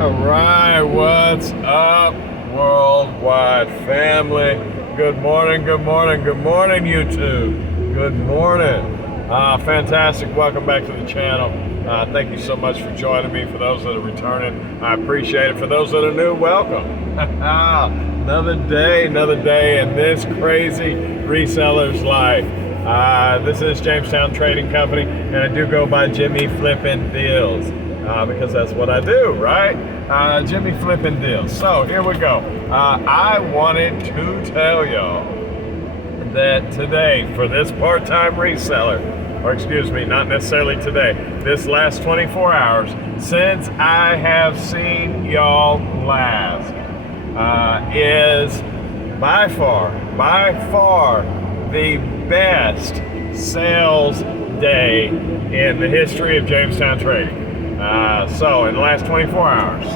All right, what's up, worldwide family? Good morning, good morning, good morning, YouTube. Good morning. Fantastic. Welcome back to the channel. Thank you so much for joining me. For those that are returning, I appreciate it. For those that are new, welcome. Another day in this crazy reseller's life. This is Jamestown Trading Company, and I do go by Jimmy Flippin' Deals. Because that's what I do, right? Jimmy Flippin' Deals. So here we go. I wanted to tell y'all that today, for this part-time reseller, or excuse me, not necessarily today, this last 24 hours, since I have seen y'all last, is by far the best sales day in the history of Jamestown Trading. So in the last 24 hours,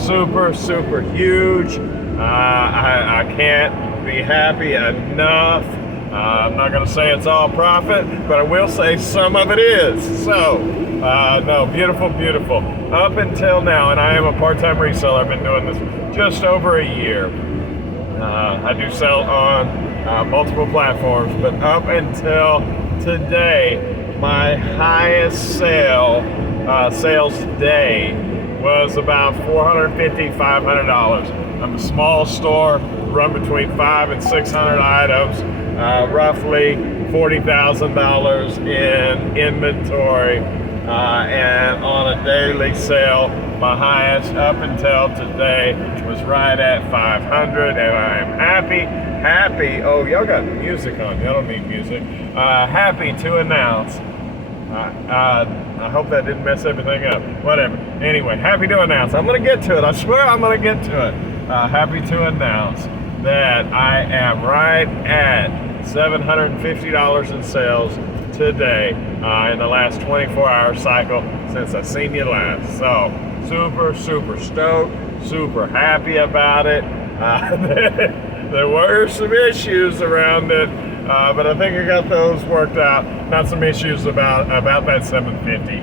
super huge. I can't be happy enough. I'm not going to say it's all profit, but I will say some of it is. So, no, beautiful. Up until now, and I am a part-time reseller. I've been doing this just over a year. I do sell on multiple platforms, but up until today, my highest sales day was about $450, $500. I'm a small store, run between 500 and 600 items, roughly $40,000 in inventory, and on a daily sale, my highest up until today was right at 500, and I am happy. Oh, y'all got music on. Y'all don't need music. Happy to announce. I hope that didn't mess everything up. Whatever. Anyway, happy to announce. I'm going to get to it. I swear I'm going to get to it. Happy to announce that I am right at $750 in sales today in the last 24-hour cycle since I've seen you last. So, super stoked, super happy about it. There were some issues around it, but I think I got those worked out. Not some issues about that 750,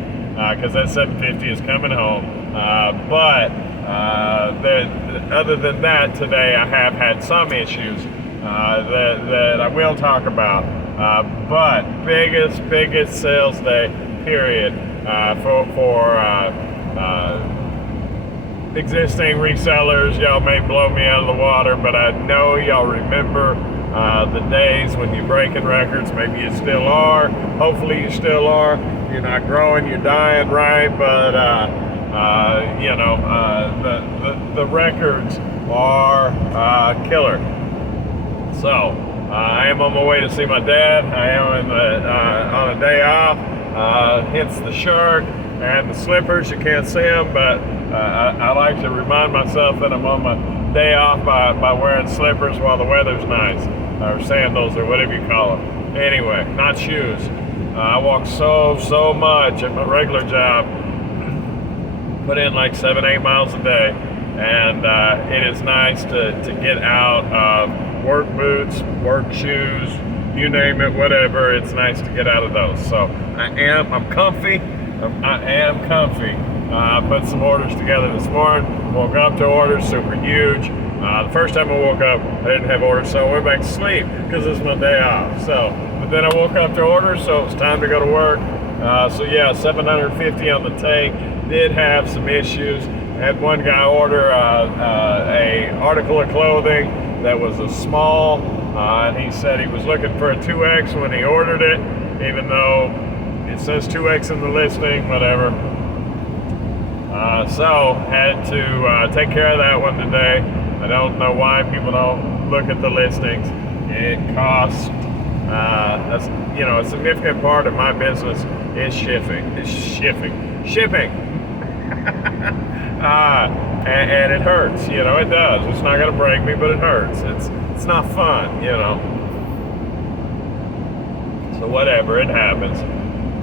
because that 750 is coming home. But other than that, today I have had some issues that I will talk about. But biggest sales day period for existing resellers. Y'all may blow me out of the water, but I know y'all remember the days when you're breaking records. Maybe you still are. Hopefully you still are. You're not growing, you're dying, right? But the records are killer. So I am on my way to see my dad. I am on a day off. Hence the shirt and the slippers. You can't see them, but I like to remind myself that I'm on my day off by wearing slippers while the weather's nice, or sandals, or whatever you call them. Anyway, not shoes. I walk so much at my regular job. Put in like 7-8 miles a day, and it is nice to get out of work boots, work shoes, you name it, whatever. It's nice to get out of those. So I'm comfy. I am comfy. I put some orders together this morning. Woke up to orders, super huge. The first time I woke up, I didn't have orders, so I went back to sleep because it's my day off. But then I woke up to orders, so it was time to go to work. So yeah, 750 on the tank. Did have some issues. Had one guy order a article of clothing that was a small, and he said he was looking for a 2X when he ordered it, even though it says 2X in the listing, whatever. So had to take care of that one today. I don't know why people don't look at the listings. It costs, a significant part of my business is shipping. And it hurts, it does. It's not going to break me, but it hurts. It's not fun, So whatever, it happens.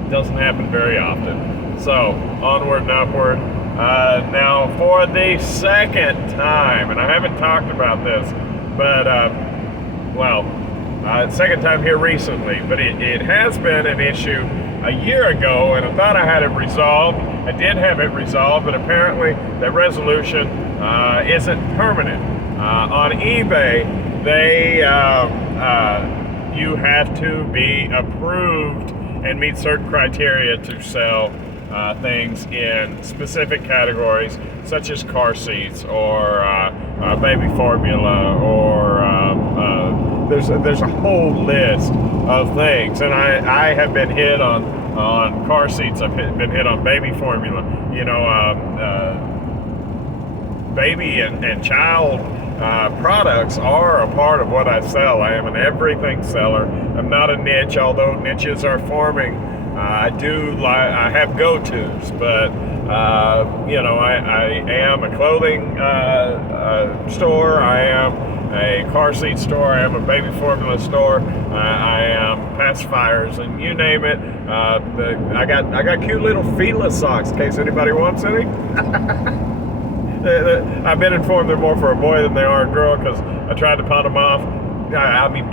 It doesn't happen very often. So onward and upward. Now for the second time, and I haven't talked about this, but second time here recently, but it has been an issue a year ago, and I thought I had it resolved. I did have it resolved, but apparently the resolution isn't permanent. On eBay, you have to be approved and meet certain criteria to sell things in specific categories, such as car seats or baby formula, or there's a whole list of things. And I have been hit on car seats. I've been hit on baby formula. Baby and child products are a part of what I sell. I am an everything seller. I'm not a niche, although niches are forming. I have go-tos, but I am a clothing store. I am a car seat store. I am a baby formula store. I am pacifiers, and you name it. I got cute little feetless socks in case anybody wants any. I've been informed they're more for a boy than they are a girl, because I tried to pawn them off.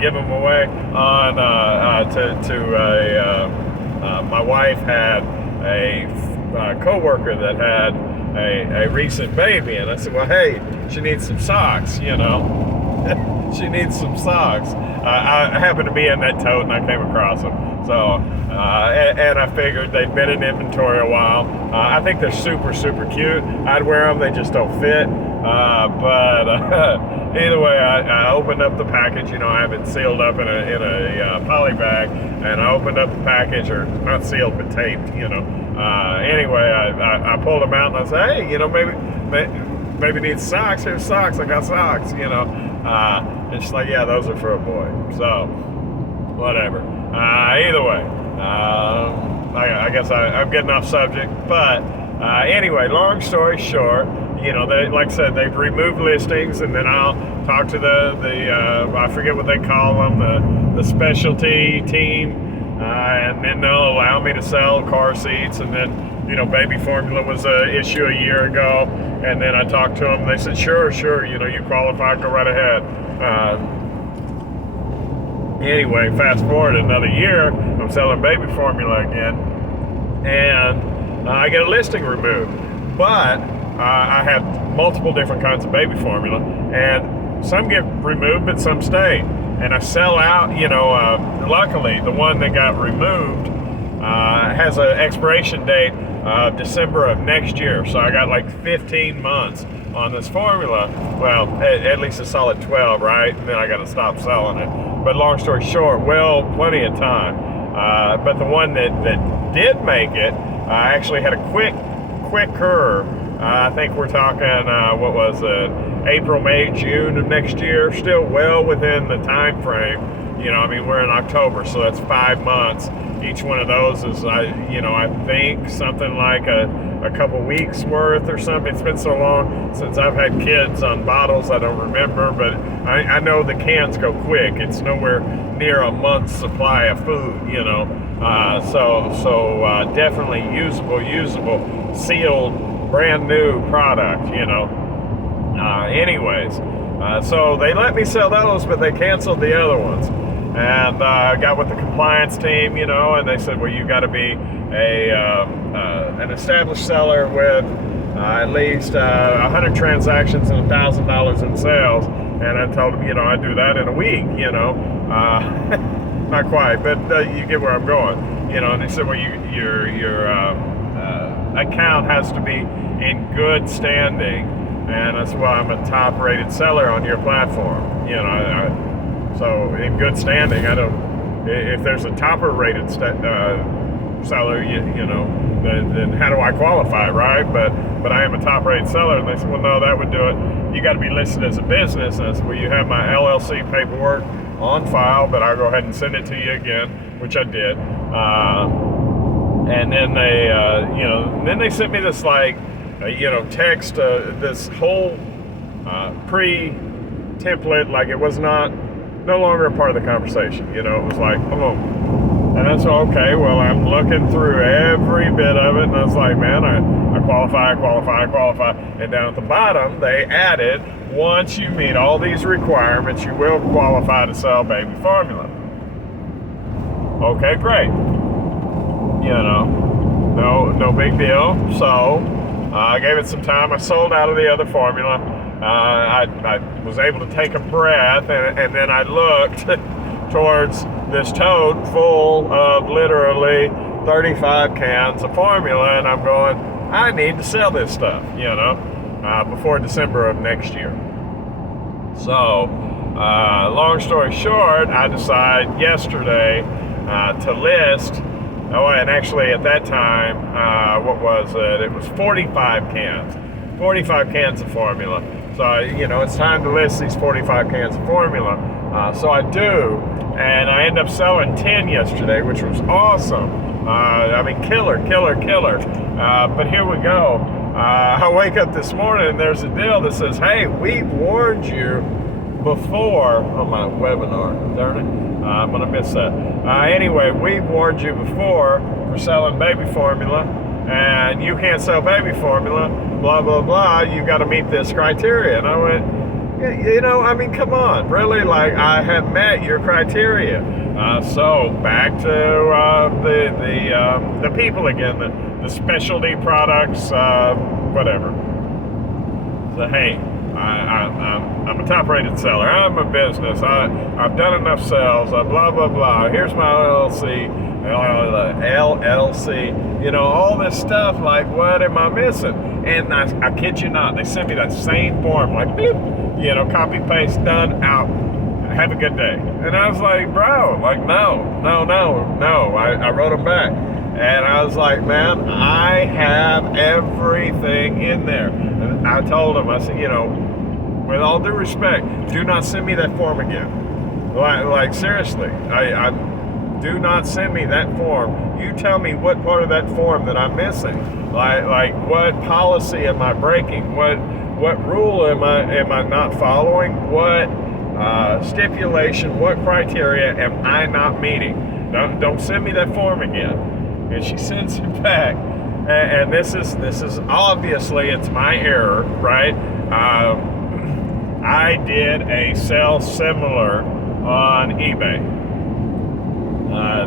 Give them away on my wife had a co-worker that had a recent baby, and I said, well, hey, she needs some socks, she needs some socks. I happened to be in that tote and I came across them. So, and I figured they'd been in inventory a while. I think they're super, super cute. I'd wear them, they just don't fit. But either way, I opened up the package. I have it sealed up in a poly bag, and I opened up the package, or not sealed but taped. Anyway, I pulled them out and I said, hey, maybe need socks. Here's socks. I got socks. And she's like, yeah, those are for a boy. So whatever. Either way, I guess I'm getting off subject, but anyway, long story short. Like I said, they've removed listings, and then I'll talk to the I forget what they call them, the specialty team, and then they'll allow me to sell car seats. And then, baby formula was an issue a year ago, and then I talked to them, and they said, sure, you qualify, go right ahead. Anyway, fast forward another year, I'm selling baby formula again, and I get a listing removed, but I have multiple different kinds of baby formula, and some get removed, but some stay. And I sell out, luckily the one that got removed has an expiration date of December of next year. So I got like 15 months on this formula. Well, at least a solid 12, right? And then I got to stop selling it. But long story short, plenty of time. But the one that did make it actually had a quicker. I think we're talking, April, May, June of next year, still well within the time frame. We're in October, so that's 5 months. Each one of those is, I think something like a couple weeks worth or something. It's been so long since I've had kids on bottles, I don't remember, but I know the cans go quick. It's nowhere near a month's supply of food, so definitely usable, sealed, brand new product, so they let me sell those, but they canceled the other ones. And I got with the compliance team, and they said, well, you got to be an established seller with at least 100 transactions and $1,000 in sales. And I told them, I do that in a week, not quite, but you get where I'm going, and they said, well, your account has to be in good standing, and that's why I'm a top-rated seller on your platform. So in good standing, if there's a topper-rated seller, then how do I qualify, right? But I am a top-rated seller, and they said, well, no, that would do it. You got to be listed as a business. And I said, well, you have my LLC paperwork on file, but I'll go ahead and send it to you again, which I did. And then they sent me this text, this whole pre-template, like it was no longer a part of the conversation. It was like, boom. And that's okay. Well, I'm looking through every bit of it, and I was like, man, I qualify. And down at the bottom, they added, once you meet all these requirements, you will qualify to sell baby formula. Okay, great. no big deal. So I gave it some time. I sold out of the other formula. I was able to take a breath, and then I looked towards this tote full of literally 35 cans of formula, and I'm going, I need to sell this stuff, before December of next year. So, long story short, I decided yesterday to list. Oh, and actually at that time, what was it? It was 45 cans. 45 cans of formula. So, it's time to list these 45 cans of formula. So I do, and I end up selling 10 yesterday, which was awesome. Killer. But here we go. I wake up this morning and there's a deal that says, hey, we warned you before on my webinar. Darn it. I'm going to miss that. Anyway, we warned you before for selling baby formula, and you can't sell baby formula, blah, blah, blah. You got to meet this criteria. And I went, come on, really? Like, I have met your criteria. So back to the people again, the specialty products, whatever. So hey, I'm a top-rated seller. I'm a business. I've done enough sales. Blah blah blah. Here's my LLC, all this stuff. Like, what am I missing? And I kid you not, they sent me that same form, like, boop, copy paste, done, out. Have a good day. And I was like, bro, like, no. I wrote them back. And I was like, man, I have everything in there. And I told him, I said, with all due respect, do not send me that form again. Like seriously, I do not send me that form. You tell me what part of that form that I'm missing. Like what policy am I breaking? What rule am I not following? What stipulation, what criteria am I not meeting? Don't send me that form again. And she sends it back, and this is obviously, it's my error, right? I did a sell similar on eBay.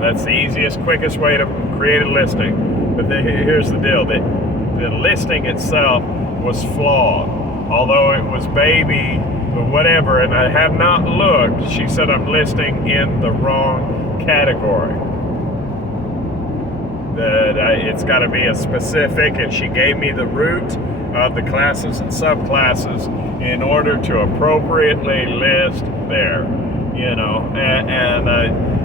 That's the easiest, quickest way to create a listing. But here's the deal: the listing itself was flawed, although it was baby, whatever. And I have not looked. She said I'm listing in the wrong category. That it's got to be a specific, and she gave me the root of the classes and subclasses in order to appropriately list there,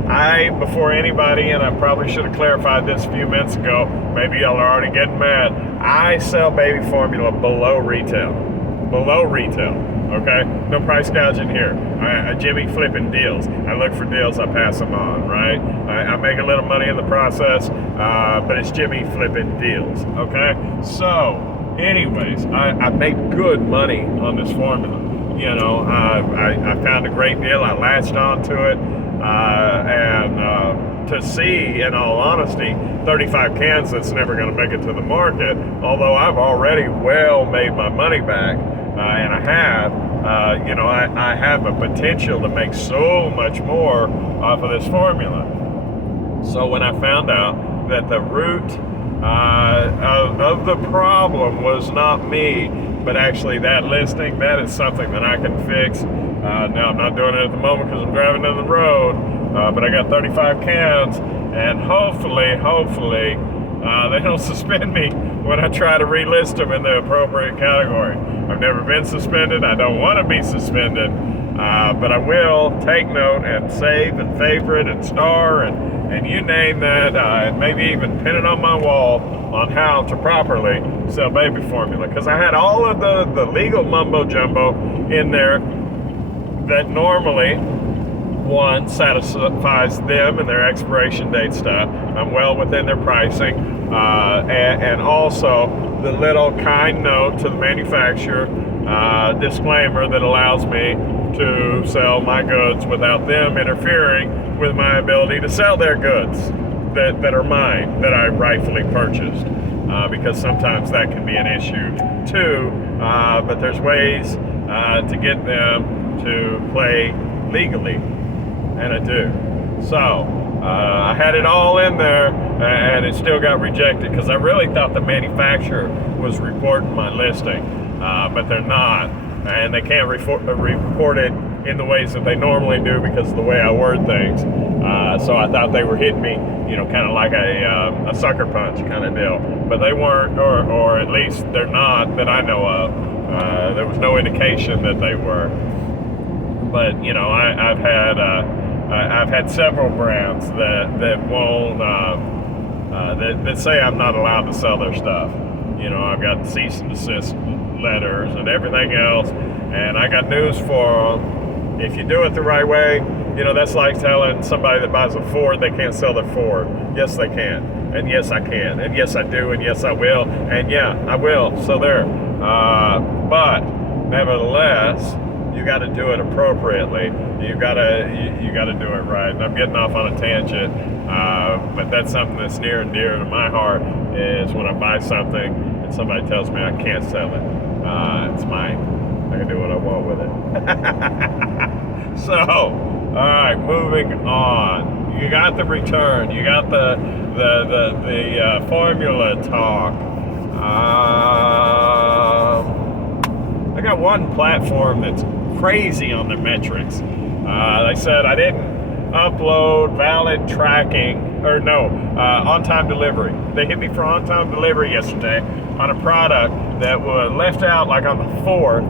I before anybody, and I probably should have clarified this a few minutes ago, maybe y'all are already getting mad, I sell baby formula below retail, okay? No price gouging here. Jimmy flipping deals. I look for deals, I pass them on, right? I make a little money in the process, but it's Jimmy flipping deals, okay? So, anyways, I make good money on this formula. I found a great deal. I latched onto it, and to see, in all honesty, 35 cans that's never going to make it to the market, although I've already well made my money back, and I have, I have a potential to make so much more off of this formula. So when I found out that the root of the problem was not me, but actually that listing, that is something that I can fix. Now I'm not doing it at the moment because I'm driving down the road, but I got 35 cans, and hopefully they don't suspend me when I try to relist them in the appropriate category. I've never been suspended. I don't want to be suspended, but I will take note and save and favorite and star and you name that, and maybe even pin it on my wall on how to properly sell baby formula. Because I had all of the legal mumbo jumbo in there that normally, one, satisfies them and their expiration date stuff. I'm well within their pricing, and also the little kind note to the manufacturer, disclaimer that allows me to sell my goods without them interfering with my ability to sell their goods that are mine, that I rightfully purchased, because sometimes that can be an issue too, but there's ways to get them to play legally, and I do. So I had it all in there, and it still got rejected because I really thought the manufacturer was reporting my listing, but they're not, and they can't report it in the ways that they normally do because of the way I word things. So I thought they were hitting me, kind of like a sucker punch kind of deal, but they weren't, or at least they're not that I know of. There was no indication that they were. But I've had several brands that won't that say I'm not allowed to sell their stuff. I've got cease and desist letters and everything else, and I got news for them. If you do it the right way, that's like telling somebody that buys a Ford they can't sell their Ford. Yes, they can, and yes, I can, and yes, I do, and yes, I will, and yeah, I will. So there. But nevertheless, you got to do it appropriately. You got to do it right. And I'm getting off on a tangent, but that's something that's near and dear to my heart. Is when I buy something and somebody tells me I can't sell it. It's mine. I can do what I want with it. So, all right, moving on. You got the return. You got the formula talk. I got one platform that's crazy on their metrics. They said I didn't upload valid tracking, or no, on-time delivery. They hit me for on-time delivery yesterday on a product that was left out like on the 4th.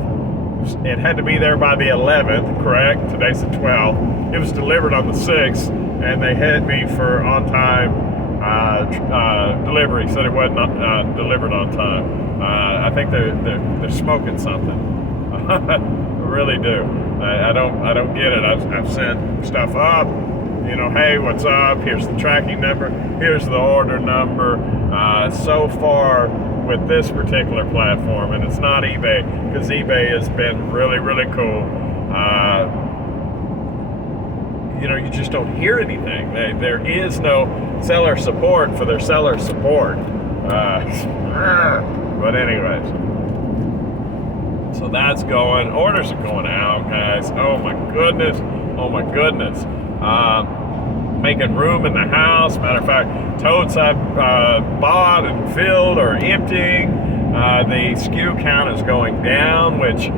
It had to be there by the 11th, correct? Today's the 12th. It was delivered on the 6th, and they hit me for on-time delivery. Said it wasn't delivered on time. I think they're smoking something. I really do. I don't get it. I've sent stuff up. Hey, what's up? Here's the tracking number. Here's the order number. So far with this particular platform, and it's not eBay, because eBay has been really, really cool. You just don't hear anything. There is no seller support for their seller support. But anyways, so that's going. Orders are going out, guys. Oh my goodness. Making room in the house. Matter of fact, totes I've bought and filled are emptying. The SKU count is going down, which,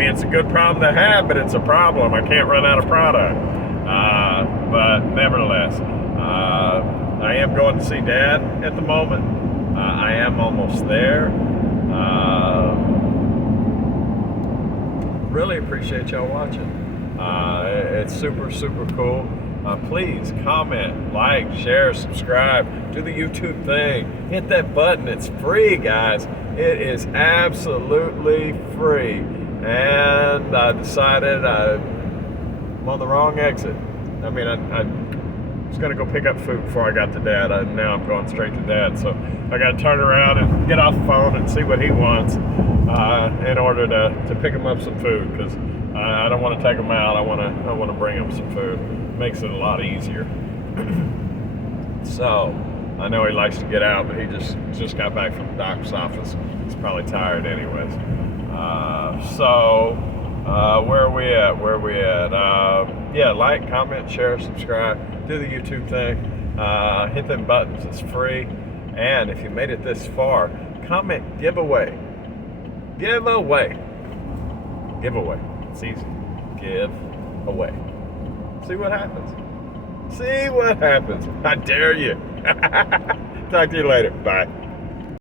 it's a good problem to have, but it's a problem. I can't run out of product. But nevertheless, I am going to see Dad at the moment. I am almost there. Really appreciate y'all watching. It's super, super cool. Please comment, like, share, subscribe, do the YouTube thing. Hit that button. It's free, guys. It is absolutely free. And I decided I'm on the wrong exit. I was going to go pick up food before I got to Dad. Now I'm going straight to Dad. So I got to turn around and get off the phone and see what he wants in order to pick him up some food, because I don't want to take him out. I want to bring him some food. Makes it a lot easier. So I know he likes to get out, but he just got back from the doctor's office. He's probably tired anyways. Where are we at? Yeah, like, comment, share, subscribe, do the YouTube thing. Hit them buttons. It's free. And if you made it this far, comment giveaway. Giveaway. It's easy. Give away. See what happens. I dare you. Talk to you later. Bye.